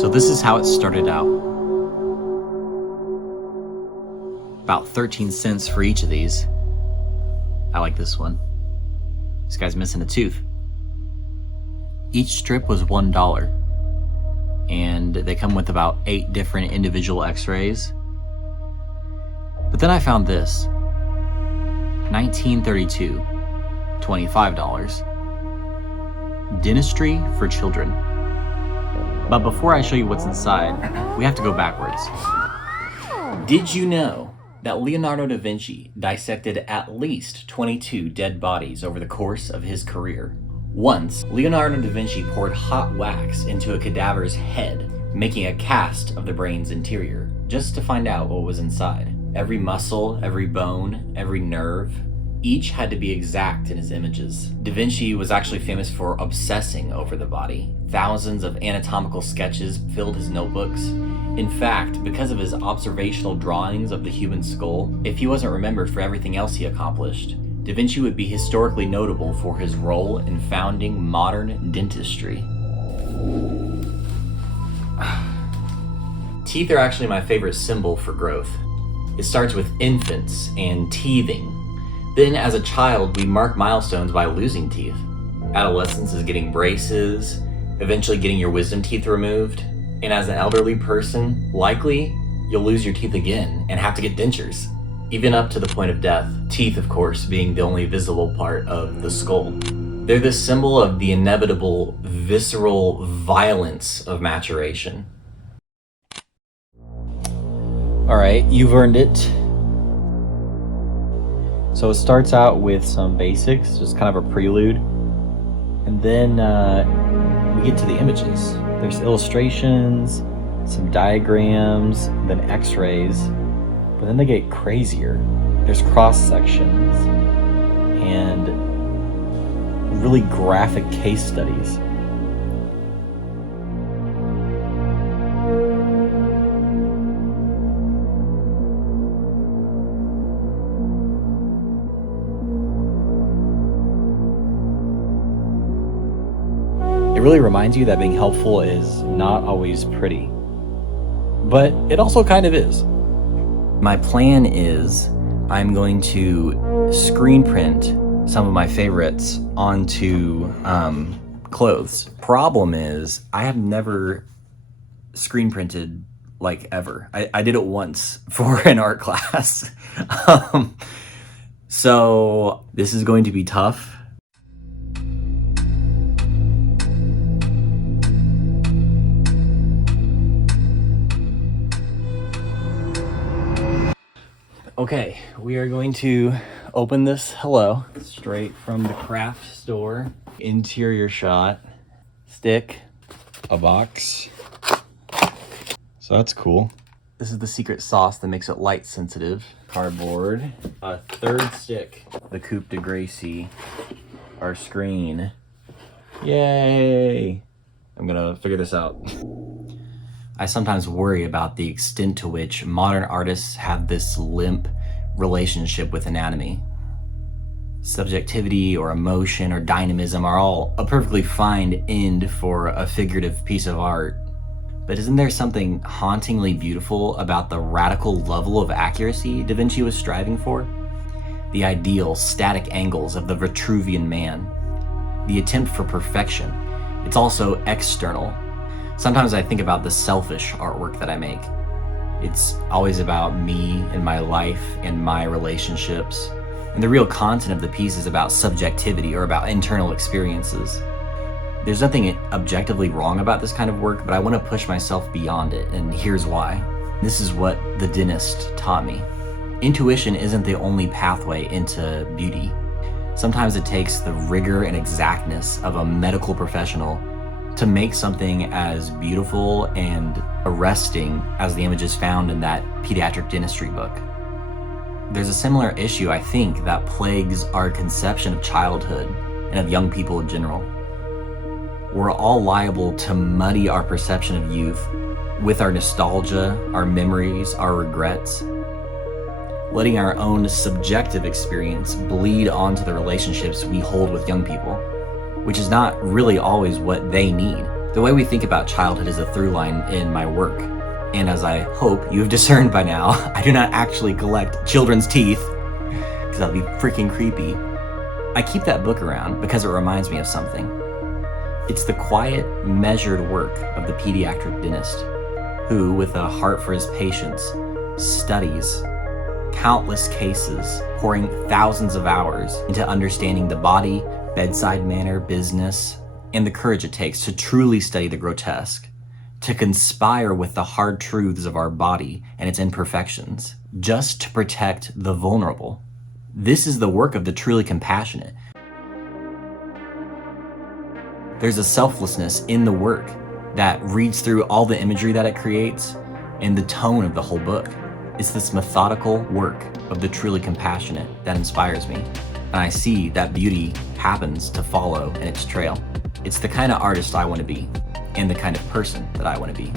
So this is how it started out. About 13 cents for each of these. I like this one. This guy's missing a tooth. Each strip was $1, and they come with about 8 different individual x-rays. But then I found this. 1932, $25. Dentistry for children. But before I show you what's inside, we have to go backwards. Did you know that Leonardo da Vinci dissected at least 22 dead bodies over the course of his career? Once, Leonardo da Vinci poured hot wax into a cadaver's head, making a cast of the brain's interior, just to find out what was inside. Every muscle, every bone, every nerve, each had to be exact in his images. Da Vinci was actually famous for obsessing over the body. Thousands of anatomical sketches filled his notebooks. In fact, because of his observational drawings of the human skull, if he wasn't remembered for everything else he accomplished, Da Vinci would be historically notable for his role in founding modern dentistry. Teeth are actually my favorite symbol for growth. It starts with infants and teething. Then as a child, we mark milestones by losing teeth. Adolescence is getting braces, eventually getting your wisdom teeth removed. And as an elderly person, likely you'll lose your teeth again and have to get dentures, even up to the point of death. Teeth, of course, being the only visible part of the skull. They're the symbol of the inevitable, visceral violence of maturation. All right, you've earned it. So it starts out with some basics, just kind of a prelude. And then we get to the images. There's illustrations, some diagrams, then x-rays. But then they get crazier. There's cross sections and really graphic case studies. It really reminds you that being helpful is not always pretty, but it also kind of is. My plan is I'm going to screen print some of my favorites onto clothes. Problem is, I have never screen printed like ever. I did it once for an art class. So this is going to be tough. Okay, we are going to open this hello straight from the craft store. Interior shot, stick, a box. So that's cool. This is the secret sauce that makes it light sensitive. Cardboard, a third stick, the Coupe de Gracie, our screen. Yay! I'm gonna figure this out. I sometimes worry about the extent to which modern artists have this limp relationship with anatomy. Subjectivity or emotion or dynamism are all a perfectly fine end for a figurative piece of art. But isn't there something hauntingly beautiful about the radical level of accuracy Da Vinci was striving for? The ideal static angles of the Vitruvian man. The attempt for perfection. It's also external. Sometimes I think about the selfish artwork that I make. It's always about me and my life and my relationships. And the real content of the piece is about subjectivity or about internal experiences. There's nothing objectively wrong about this kind of work, but I want to push myself beyond it, and here's why. This is what the dentist taught me. Intuition isn't the only pathway into beauty. Sometimes it takes the rigor and exactness of a medical professional to make something as beautiful and arresting as the images found in that pediatric dentistry book. There's a similar issue, I think, that plagues our conception of childhood and of young people in general. We're all liable to muddy our perception of youth with our nostalgia, our memories, our regrets, letting our own subjective experience bleed onto the relationships we hold with young people, which is not really always what they need. The way we think about childhood is a through line in my work. And as I hope you have discerned by now, I do not actually collect children's teeth, because that would be freaking creepy. I keep that book around because it reminds me of something. It's the quiet, measured work of the pediatric dentist, who, with a heart for his patients, studies countless cases, pouring thousands of hours into understanding the body, bedside manner, business, and the courage it takes to truly study the grotesque, to conspire with the hard truths of our body and its imperfections, just to protect the vulnerable. This is the work of the truly compassionate. There's a selflessness in the work that reads through all the imagery that it creates and the tone of the whole book. It's this methodical work of the truly compassionate that inspires me. And I see that beauty happens to follow in its trail. It's the kind of artist I want to be, and the kind of person that I want to be.